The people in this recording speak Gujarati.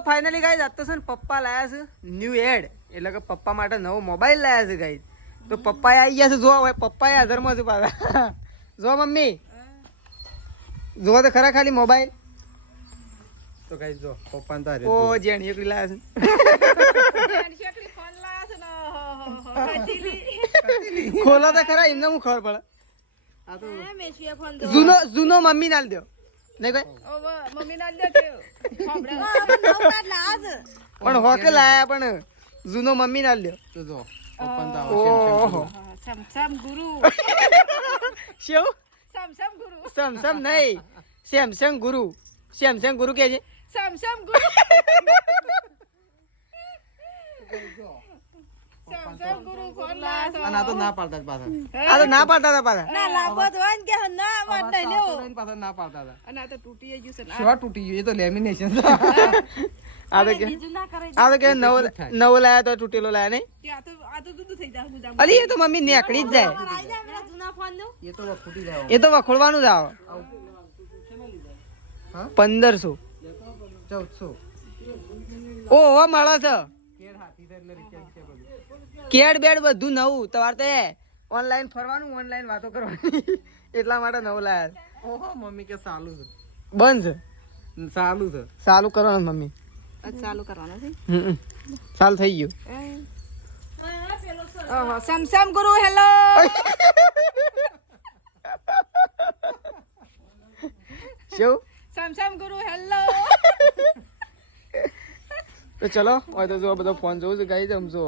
ફાઇનલી ગાઈઝ આજ તો છે ને પપ્પા લાયા છે ન્યુ હેડ એટલે કે પપ્પા માટે નવો મોબાઈલ લાયા છે ગાઈઝ તો પપ્પા આવી ગયા છે જો હવે પપ્પા હાજરમાં છે પાછા જો મમ્મી જો તો ખરા ખાલી મોબાઈલ તો ગાઈઝ જો પપ્પા તો ઓ જેણી એકલી લાયા છે ખોલો તો ખરા એમને હું ખબર પડે જૂનો મમ્મી નાલ દો નહીં ભાઈ મમ્મી નાલ દે પણ હોકે લાયા પણ જૂનો મમ્મી નાલ દો તો જો ઓહો સમસમ ગુરુ શું સમસમ નહીં સેમસંગ ગુરુ કે છે સમસમ ગુરુ ના પાડતા હતા પાછા ના લાંબો તો કે ના વાત નહીં લેવો પાછા ના પાડતા હતા અને આ તો તૂટી ગયું છે શો તૂટી ગયું એ તો લેમિનેશન છે આ તો કે નવો લાયા તો તૂટેલો લાયા નહીં કે આ તો દૂધ થઈ જાય ગુદામ અરે એ તો મમ્મી નેકડી જ જાય જૂના ફોન નો એ તો વખોડી જાય એ તો વખોડવાનું જ આવે 1500 1400 ઓહો મળે છે કેડ બેડ બધું નવું તમારે તો ઓનલાઈન ફરવાનું ઓનલાઈન વાતો કરવાની એટલા માટે નવું લાયા ઓહો મમ્મી કે ચાલુ છે બંધ છે ચાલુ કરવાનું મમ્મી ચાલુ કરવાનું છે ચાલુ થઈ ગયું ઓહો સમસમ ગુરુ હેલો શું સમસમ ગુરુ હેલો તો ચલો હવે તો જો બધો ફોન જોઉં છું ગાઈ સમજો